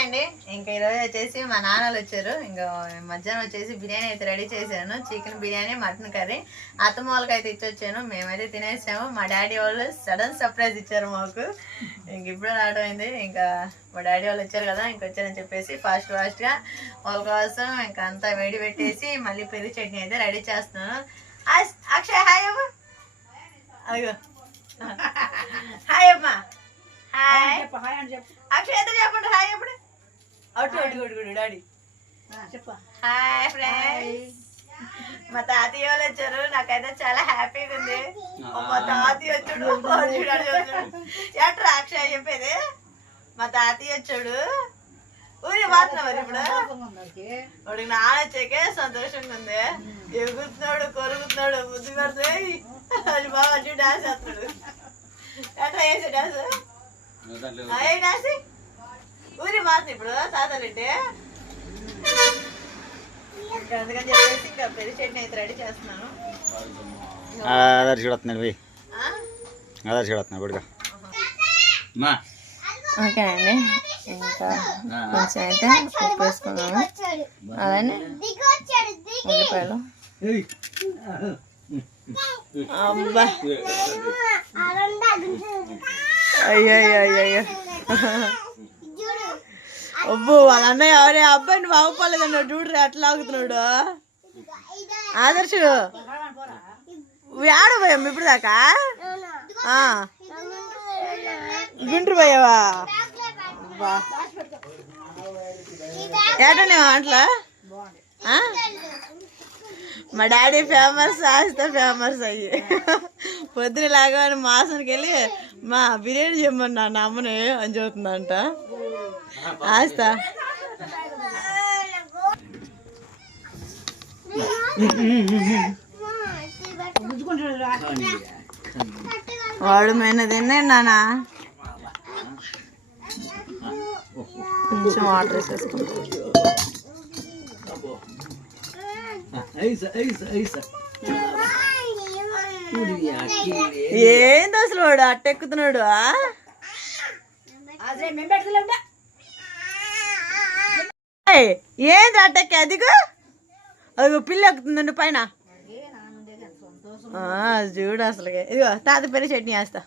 అండి. ఇంకా ఈరోజు వచ్చేసి మా నాన్నలు వచ్చారు. ఇంకా మధ్యాహ్నం వచ్చేసి బిర్యానీ అయితే రెడీ చేశాను. Chicken biryani, mutton curry. అత్తమ్మ వాళ్ళకి అయితే ఇచ్చొచ్చాను. మేమైతే తినేసాము. మా డాడీ వాళ్ళు సడన్ సర్ప్రైజ్ ఇచ్చారు మాకు. ఇంక ఇప్పుడే రావడం అయింది. ఇంకా మా డాడీ వాళ్ళు వచ్చారు కదా, ఇంక వచ్చారని చెప్పేసి ఫాస్ట్గా వాళ్ళ కోసం ఇంకా అంతా వేడి పెట్టేసి మళ్ళీ పెరుగు చట్నీ అయితే రెడీ చేస్తున్నాను. అక్షయ్ హాయ్ అమ్మ. అయ్యో హాయ్ అమ్మా. హాయ్ అక్షయ్ ఎంత చెప్పండి. హాయ్ ఎప్పుడు అటు డాడీ చెప్ప. Hi friends. మా తాతయ్య వాళ్ళు వచ్చారు. నాకైతే చాలా హ్యాపీగా ఉంది. మా తాతయ్య వచ్చాడు. ఎట్రా అక్షయ్ చెప్పేది. మా తాతయ్య వచ్చాడు. ఊరి వాడుతున్నా మరి ఇప్పుడు వాడికి నాన్న వచ్చాకే సంతోషంగా ఉంది. ఎగురుతున్నాడు, కొరుగుతున్నాడు, బుద్ధి పడుతుంది. అది బాగా వచ్చి డాన్స్ వేస్తున్నాడు. ఎట్లా వేసే డాన్స్ డాన్స్ ఊరి మాత్రం ఇప్పుడు తాతలంటే. ఇంకా అందుకని చెప్పేసి ఇంకా పెరుగు చట్నీ అయితే రెడీ చేస్తున్నాను. ఓకే అండి. ఇంకా కొంచెం అయితే ఉప్పు వేసుకున్నాను. అలానే ఉల్లిపాయలు. అబ్బా అయ్యో అబ్బో వాళ్ళ అన్నయ్య ఎవరే అబ్బాయిని బాగుపడలేదన్నాడు. చూడరు ఎట్లా ఆగుతున్నాడు. ఆదర్శు ఆడ పోయాం ఇప్పుడు దాకా. గుంటూరు పోయావా? ఏటనే అట్లా. మా డాడీ ఫేమస్, ఆస్తా ఫేమస్ అయ్యి పొద్దున లాగా మాసానికి వెళ్ళి మా బిర్యానీ చేయమన్నా నా అమ్మని అని చెబుతుందంట ఆస్తా. వాడు మైన తిన్నా నానా. కొంచెం వాటర్ వేసేసుకుంటా. ఏంది అసలు వాడు అట్టెక్కుతున్నాడు. ఏంది అట్టెక్కి అదిగో అదిగో పిల్ల ఎక్కుతుందండి పైన. చూడు అసలు. ఇదిగో తాత పెరుగు చట్నీ వేస్తా.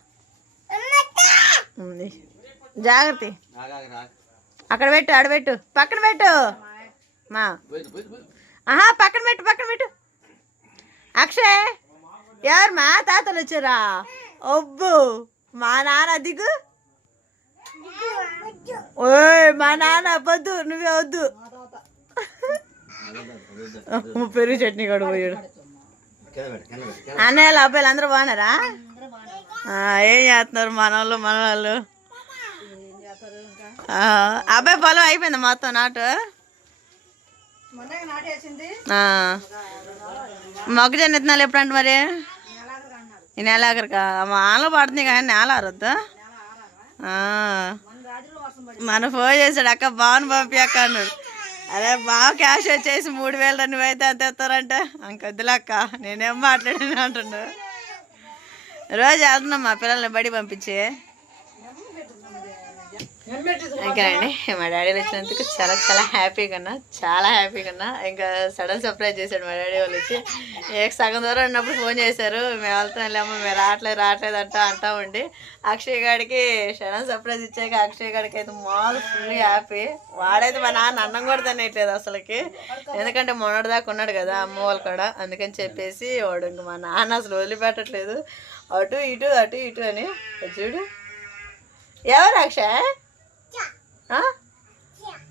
జాగ్రత్త. అక్కడ పెట్టు, ఆడబెట్టు, పక్కన పెట్టు మా. పక్కన పెట్టు. అక్షయ్ ఎవరు మా తాతలు వచ్చారా? ఒబ్బు మా నాన్న దిగు. ఓయ్ మా నాన్న వద్దు, నువ్వే వద్దు. పెరుగు చట్నీ కూడా పోయాడు. అన్నయ్యలు అబ్బాయిలు అందరూ బాగున్నారా? ఏం చేస్తున్నారు మనవాళ్ళు? అబ్బాయి పొలం అయిపోయింది మొత్తం నాటు. మొక్కజొన్న విత్తనాలు ఎప్పుడంటే మరి? ఈ నెల ఆఖరికా? మాలో పడుతుంది కానీ నేల ఆరొద్దా? మన ఫోన్ చేశాడు, అక్క బాగుని పంపి అక్క అన్నాడు. అదే బాగా క్యాష్ వచ్చేసి 3000 నువ్వైతే అంత ఎత్తారంటే అంకొద్దులే అక్క నేనేం మాట్లాడాను అంటుండు. రోజు వెళ్తున్నాం మా పిల్లల్ని బడి పంపించి. ఓకేనండి, మా డాడీ వచ్చినందుకు చాలా హ్యాపీగా ఉన్నా. ఇంకా సడన్ సర్ప్రైజ్ చేశాడు మా డాడీ వాళ్ళు వచ్చి. సగం దూరం ఉన్నప్పుడు ఫోన్ చేశారు, మేము వెళ్తాంలేమో మీరు రావట్లేదు అంటా ఉండి. అక్షయ్ గారికి సడన్ సర్ప్రైజ్ ఇచ్చాక అక్షయ్ గారికి అయితే మాల్ ఫుల్ హ్యాపీ. వాడైతే మా నాన్న అన్నం కూడా తినట్లేదు అసలుకి. ఎందుకంటే మొన్నటిదాకా ఉన్నాడు కదా అమ్మ వాళ్ళు కూడా, అందుకని చెప్పేసి వాడు ఇంక మా నాన్న అసలు వదిలిపెట్టట్లేదు. అటు ఇటు అని. చూడు ఎవరు అక్షయ్?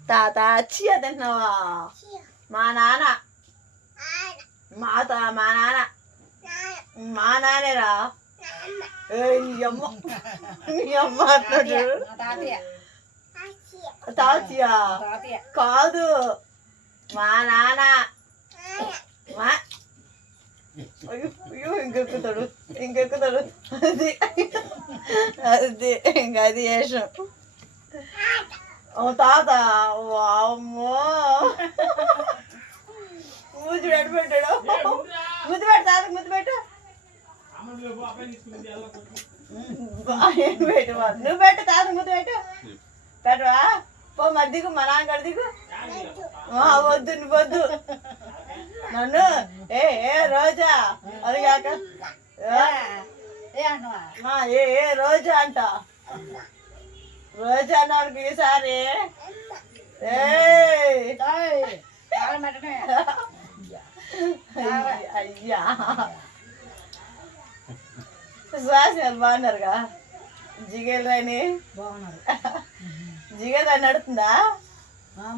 తాత చియా తింటున్నావా? మా నాన్న మా నాన్నేరా. అమ్మ అంటాడు. తాతయ్య కాదు మా నాన్న. అయ్యో ఇంకెక్కుతాడు. అది ఇంకా అది వేసాం. తాత వామ్మో ముద్దు పెట్టాడు. ముద్దు పెట్టు తాతకు, ముద్దు పెట్టు. నువ్వు పెట్టు తాతకు ముద్దు పెట్టవా? పో మరి దిగు మా నాన్న దిగు వద్దు నువ్వు వద్దు నన్ను ఏ రోజా అది కాక ఏ రోజా అంట రోజా అన్నాడు ఈసారి అయ్యా శ్వాస బాగున్నారుగా జిగేల్ రాని బాగున్నారు జిగేల్ రాని నడుతుందా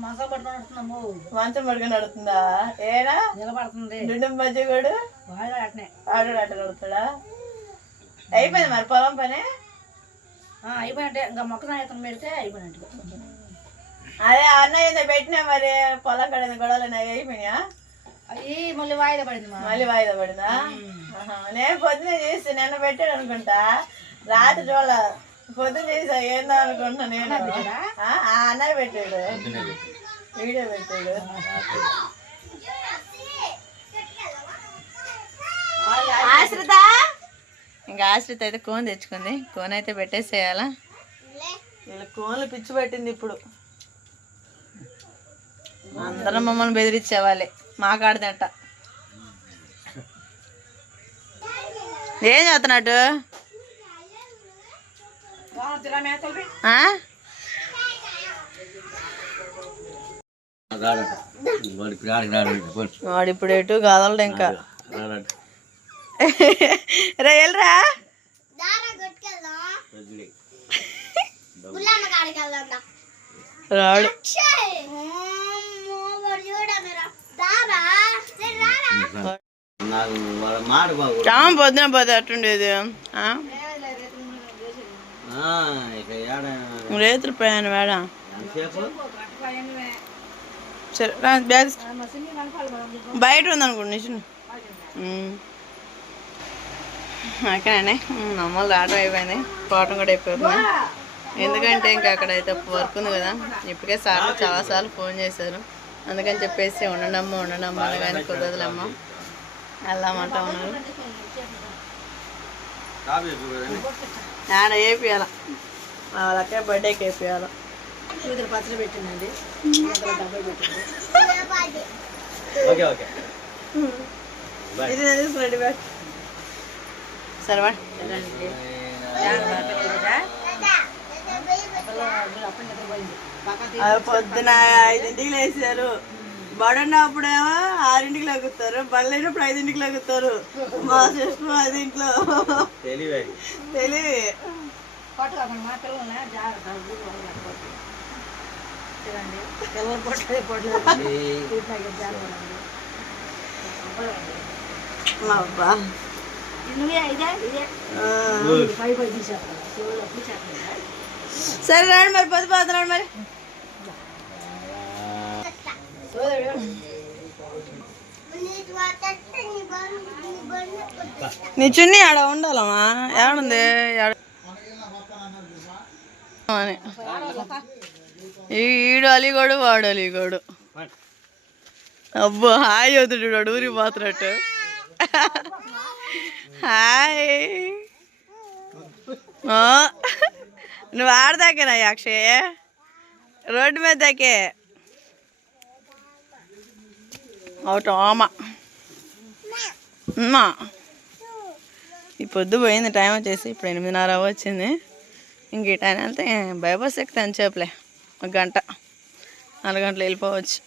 మంచం పట్టుకొని నడుతుందా ఏనా నిలబడుతుంది డుండు మజ్జిగోడు వాడు అట్ట నడుతాడా అయిపోయింది మరి పొలం పని అయిపోయినట్టే ఇంకా మొక్కజొన్న పెడితే అయిపోయినట్టు అదే అన్నయ్య పెట్టినా మరి పొలం కడ గొడవలు అయిపోయినాయా అవి మళ్ళీ వాయిదా పడిందా నేను పొద్దునే చేసి నిన్న పెట్టాడు అనుకుంటా రాత్రి చూడ పొద్దున చేసా ఏందో అనుకుంటా నేను అన్నయ్య పెట్టాడు వీడియో పెట్టాడు ఆశ్రిత ఇంకా ఆశ్రిత అయితే కోన్ తెచ్చుకుంది కోన్ అయితే పెట్టేసేయాలా వీళ్ళ కోన్లు పిచ్చి పట్టింది ఇప్పుడు అందరం మమ్మల్ని బెదిరించేవాళ్ళే మాకాడదంట ఏం చేస్తున్నట్టు వాడు ఇప్పుడు ఎటు కాదలడు ఇంకా రే వెళ్ళరా రాడు పొద్దున పోతే అట్టుండేది రేతులు పోయాను మేడం సరే బ్యాగ్ బయట ఉందనుకోండి అక్కడనే మమ్మల్ని రావడం అయిపోయింది పోవటం కూడా అయిపోయింది ఎందుకంటే ఇంకా అక్కడైతే వర్క్ ఉంది కదా ఇప్పటికే చాలాసార్లు ఫోన్ చేశారు అందుకని చెప్పేసి ఉండనమ్మా అని కానీ కుదరదులమ్మా వెళ్దామంటా ఉన్నారు ఆడ వేపియాల వాళ్ళకే బర్త్డేకి వేపియాల కూతురు పచ్చడి పెట్టిందండి ఇది రెడీ బ్యాగ్ సరే పొద్దున 5ంటికి లేచారు బడన్నప్పుడేమో 6ంటికి లెగుతారు బళ్ళైనప్పుడు 5ంటికి లెగుతారు మా సిస్టర్ అది ఇంట్లో తెలివి అబ్బా సరే రాండి మరి పొద్దుపోతున్నాడు మరి నీ చున్నీ ఆడ ఉండాలమ్మా ఏడుంది ఈడు అలీగోడు వాడు అలీగోడు అబ్బో హాయ్ చదువుతాడు ఊరి పోతున్నట్టు హాయ్ నువ్వు ఆడదాకేనా అక్షయ్ రోడ్డు మీద దాకే ఒకటి అమ్మా ఈ పొద్దు పోయింది టైం వచ్చేసి ఇప్పుడు 8:30 వచ్చింది ఇంక ఈ టైం వెళ్తే బైపాస్ ఎక్కితే అని చెప్పలే 1 గంట 4 గంటలు వెళ్ళిపోవచ్చు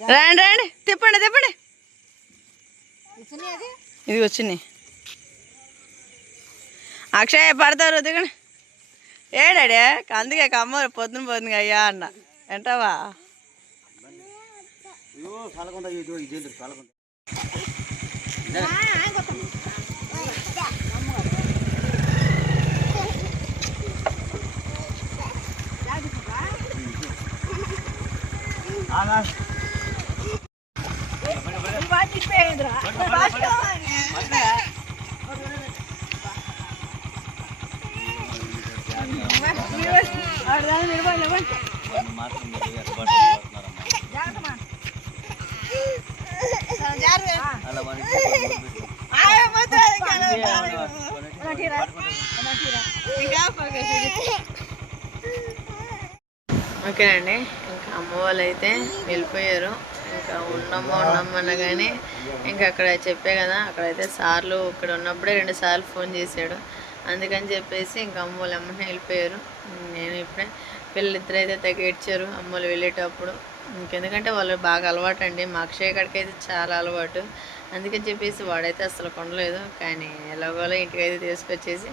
రండి తిప్పండి ఇది వచ్చింది అక్షయ్ పడతారు దిగండి ఏడాడే అందుకే కమ్మ పొద్దున అయ్యా అన్న ఎంటావా ఓకేనండి. ఇంకా అమ్మ వాళ్ళు అయితే వెళ్ళిపోయారు. ఇంకా ఉండమ్మా కానీ ఇంకా అక్కడ చెప్పే కదా, అక్కడైతే సార్లు ఇక్కడ ఉన్నప్పుడే 2 సార్లు ఫోన్ చేశాడు. అందుకని చెప్పేసి ఇంకా అమ్మ వాళ్ళు అమ్మనే వెళ్ళిపోయారు. నేను ఇప్పుడే పిల్లలిద్దరైతే తెగ ఏడ్చారు అమ్మ వాళ్ళు వెళ్ళేటప్పుడు. ఇంకెందుకంటే వాళ్ళు బాగా అలవాటు అండి. మా అక్షయ్ కాడికి అయితే చాలా అలవాటు. అందుకని చెప్పేసి వాడైతే అసలు కొనలేదు. కానీ ఎలాగోలా ఇంటికైతే తీసుకొచ్చేసి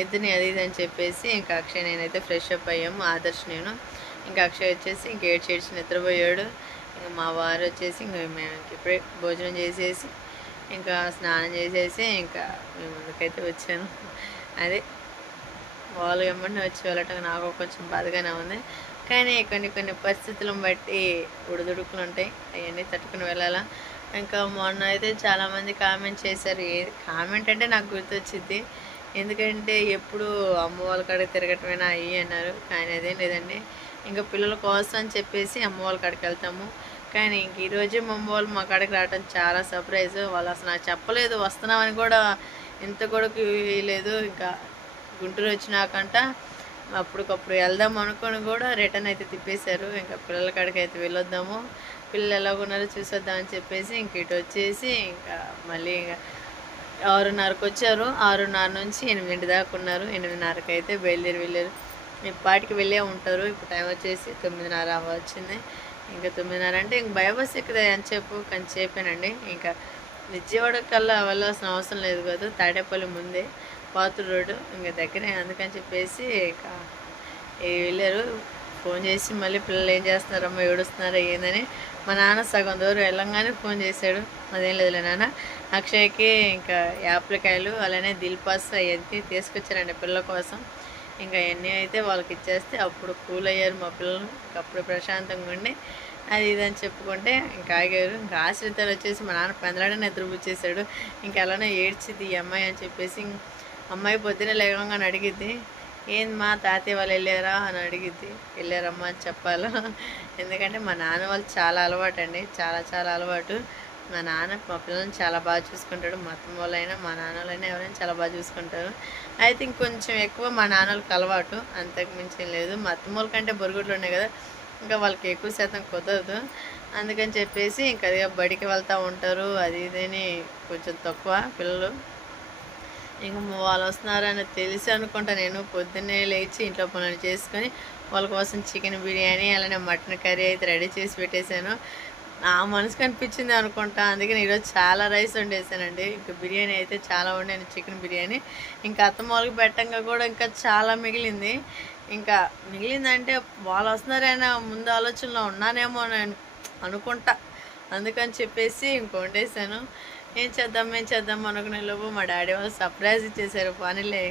ఎద్దుని అది ఇది అని చెప్పేసి ఇంకా అక్షయ్ నేనైతే ఫ్రెష్ అప్ అయ్యాము, ఆదర్శ్ నేను. ఇంకా అక్షయ్ వచ్చేసి ఇంక ఏడ్చి నిద్రపోయాడు. ఇంకా మా వారు వచ్చేసి ఇంక మేము ఇప్పుడే భోజనం చేసేసి ఇంకా స్నానం చేసేసి ఇంకా మేము ముందుకైతే వచ్చాను. అదే వాళ్ళు ఎమ్మడిని వచ్చి వెళ్ళటం నాకు కొంచెం బాధగానే ఉంది. కానీ కొన్ని పరిస్థితులను బట్టి ఉడుదుడుకులు ఉంటాయి, అవన్నీ తట్టుకుని వెళ్ళాలా. ఇంకా మొన్న అయితే చాలామంది కామెంట్ చేశారు. కామెంట్ అంటే నాకు గుర్తొచ్చింది, ఎందుకంటే ఎప్పుడు అమ్మ వాళ్ళ కాడికి తిరగటమేనా అయ్యి అన్నారు. కానీ అదేం లేదండి, ఇంకా పిల్లల కోసం అని చెప్పేసి అమ్మ వాళ్ళ కాడికి వెళ్తాము. కానీ ఇంక ఈరోజు మా అమ్మ వాళ్ళు మా కాడికి రావడం చాలా సర్ప్రైజ్. వాళ్ళు అసలు నాకు చెప్పలేదు వస్తున్నామని కూడా, ఇంత కూడా లేదు. ఇంకా గుంటూరు వచ్చినాకంట అప్పటికప్పుడు వెళ్దాం అనుకొని కూడా రిటర్న్ అయితే తిప్పేశారు. ఇంకా పిల్లల కాడికి అయితే వెళ్ళొద్దాము, పిల్లలు ఎలాగున్నారో చూసొద్దామని చెప్పేసి ఇంక ఇటు వచ్చేసి ఇంకా మళ్ళీ ఇంకా 6:30కి వచ్చారు. 6:30 నుంచి 8 దాకా ఉన్నారు. 8:30కి అయితే వెళ్ళారు. ఇప్పటికి వెళ్ళే ఉంటారు. ఇప్పుడు టైం వచ్చేసి 9:30 వచ్చింది. ఇంకా 9:30 అంటే ఇంక బస్ ఎక్కుదే అని కంచేపేనండి. ఇంకా విజయవాడ కల్లా వెళ్ళాల్సిన అవసరం లేదు కదా, తాడేపల్లి ముందే పాతూరు రోడ్డు ఇంకా దగ్గరే. అందుకని చెప్పేసి ఇంకా వెళ్ళారు. ఫోన్ చేసి మళ్ళీ పిల్లలు ఏం చేస్తున్నారమ్మా, ఏడుస్తున్నారా ఏందని మా నాన్న సగం దూరం వెళ్ళంగానే ఫోన్ చేశాడు. అదేం లేదులే నాన్న, అక్షయ్కి ఇంకా యాప్లకాయలు అలానే దిల్పాస్ అవన్నీ తీసుకొచ్చారండి పిల్లల కోసం. ఇంకా అవన్నీ అయితే వాళ్ళకి ఇచ్చేస్తే అప్పుడు కూల్ అయ్యారు మా పిల్లలు. అప్పుడు ప్రశాంతంగా ఉండి అది ఇదని చెప్పుకుంటే ఇంకా ఆగారు. ఇంకా ఆశ్రితాలు వచ్చేసి మా నాన్న పెందలాడే నిద్రపుచ్చేసాడు. ఇంకా అలానే ఏడ్చిది ఈ అమ్మాయి అని చెప్పేసి. అమ్మాయి పొద్దున్నే లేవగానే అడిగిద్ది, ఏందమ్మా తాతయ్య వాళ్ళు వెళ్ళారా అని అడిగిద్ది. వెళ్ళారమ్మా అని చెప్పాలా, ఎందుకంటే మా నాన్న వాళ్ళు చాలా అలవాటు అండి, చాలా అలవాటు. మా నాన్న మా పిల్లల్ని చాలా బాగా చూసుకుంటాడు. మా అత్తమ్మ వాళ్ళైనా మా నాన్న వాళ్ళైనా ఎవరైనా చాలా బాగా చూసుకుంటారు. అయితే ఇంకొంచెం ఎక్కువ మా నాన్న వాళ్ళకి అలవాటు, అంతకు మించి లేదు. మా అత్తమ్మ వాళ్ళ కంటే బొరుగుడ్లు ఉన్నాయి కదా, ఇంకా వాళ్ళకి ఎక్కువ శాతం కుదరదు. అందుకని చెప్పేసి ఇంకా అదిగా బడికి వెళ్తూ ఉంటారు, అది ఇదని కొంచెం తక్కువ పిల్లలు. ఇంక వాళ్ళు వస్తున్నారని తెలిసి అనుకుంటా నేను పొద్దున్నే లేచి ఇంట్లో పనులు చేసుకొని వాళ్ళ కోసం చికెన్ బిర్యానీ అలానే మటన్ కర్రీ అయితే రెడీ చేసి పెట్టేశాను. నా మనసుకు అనిపించింది అనుకుంటా, అందుకని ఈరోజు చాలా రైస్ వండేసానండి. ఇంకా బిర్యానీ అయితే చాలా వండాను, చికెన్ బిర్యానీ. ఇంకా అత్తమ్మ వాళ్ళకి పెట్టంగా కూడా ఇంకా చాలా మిగిలింది. ఇంకా మిగిలిందంటే వాళ్ళు వస్తున్నారైనా ముందు ఆలోచనలో ఉన్నానేమో అని అనుకుంటా. అందుకని చెప్పేసి ఇంక వండేసాను. ఏం చేద్దాం అనుకునే లోపు మా డాడీ వాళ్ళు సర్ప్రైజ్ ఇచ్చేసారు. పనిలే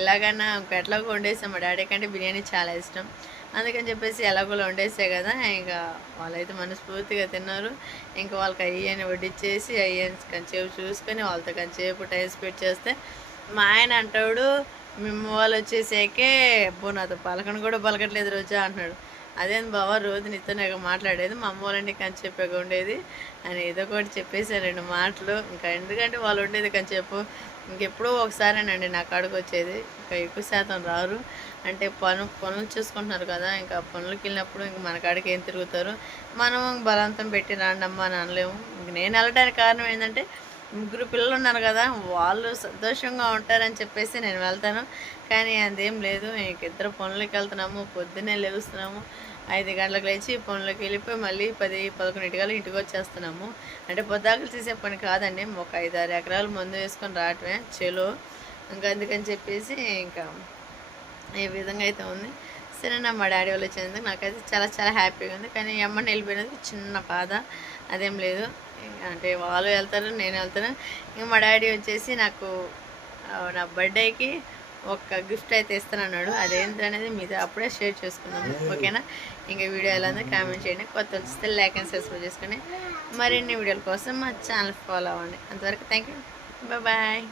ఎలాగన్నా ఎట్లాగో వండేసాం. మా డాడీ కంటే బిర్యానీ చాలా ఇష్టం. అందుకని చెప్పేసి ఎలాగో వండేసే కదా, ఇంకా వాళ్ళైతే మనస్ఫూర్తిగా తిన్నారు. ఇంకా వాళ్ళకి అయ్యని వడ్డిచ్చేసి అయ్యని కొంచెంసేపు చూసుకొని వాళ్ళతో కొంచెంసేపు టైం స్పెండ్ చేస్తే మా ఆయన అంటాడు, మేము వాళ్ళు వచ్చేసాకే అబ్బో నాతో పలకను కూడా పలకట్లేదు రోజా అంటున్నాడు. అదేం బావ రోజు నీతో నాకు మాట్లాడేది, మా అమ్మ వాళ్ళంటే కంచెప్పగా ఉండేది అని ఏదో ఒకటి చెప్పేసాను 2 మాటలు. ఇంకా ఎందుకంటే వాళ్ళు ఉండేది కంచెప్పు ఇంకెప్పుడో ఒకసారేనండి నా కాడికి వచ్చేది. ఇంకా ఎక్కువ శాతం రారు. అంటే పనులు చూసుకుంటున్నారు కదా, ఇంకా పనులకి వెళ్ళినప్పుడు ఇంక మన కాడికి ఏం తిరుగుతారు. మనం బలవంతం పెట్టి రాండమ్మా అని అనలేము. ఇంక నేను వెళ్ళడానికి కారణం ఏంటంటే 3 పిల్లలు ఉన్నారు కదా, వాళ్ళు సంతోషంగా ఉంటారని చెప్పేసి నేను వెళ్తాను. కానీ అదేం లేదు, ఇంక ఇద్దరు పనులకి వెళ్తున్నాము, పొద్దున్నే లేస్తున్నాము, 5 గంటలకు లేచి పనులకు వెళ్ళిపోయి మళ్ళీ 10-11 గంటలు ఇంటికి వచ్చేస్తున్నాము. అంటే పొద్దాకులు చేసే పని కాదండి, ఒక 5-6 ఎకరాలు మందు వేసుకొని రావటమే చెలో. ఇంకా అందుకని చెప్పేసి ఇంకా ఈ విధంగా అయితే ఉంది. సరే మా డాడీ వాళ్ళు వచ్చినందుకు నాకైతే చాలా హ్యాపీగా ఉంది. కానీ అమ్మని వెళ్ళిపోయినందుకు చిన్న బాధ, అదేం లేదు. అంటే వాళ్ళు వెళ్తారు, నేను వెళ్తాను. ఇంకా మా డాడీ వచ్చేసి నాకు నా బర్త్డేకి ఒక గిఫ్ట్ అయితే ఇస్తానన్నాడు. అదేంటి అనేది మీతో అప్పుడే షేర్ చేసుకుందాము, ఓకేనా? ఇంకా వీడియో ఎలా ఉందో కామెంట్ చేయండి. కొత్త వస్తే లైక్ అండ్ సబ్స్క్రైబ్ చేసుకొని మరిన్ని వీడియోల కోసం మా ఛానల్ ఫాలో అవ్వండి. అంతవరకు థ్యాంక్ యూ, బాయ్.